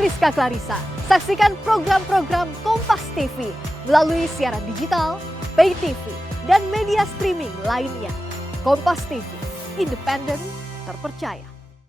Rizka Clarissa. Saksikan program-program Kompas TV melalui siaran digital, pay TV, dan media streaming lainnya. Kompas TV, independen, terpercaya.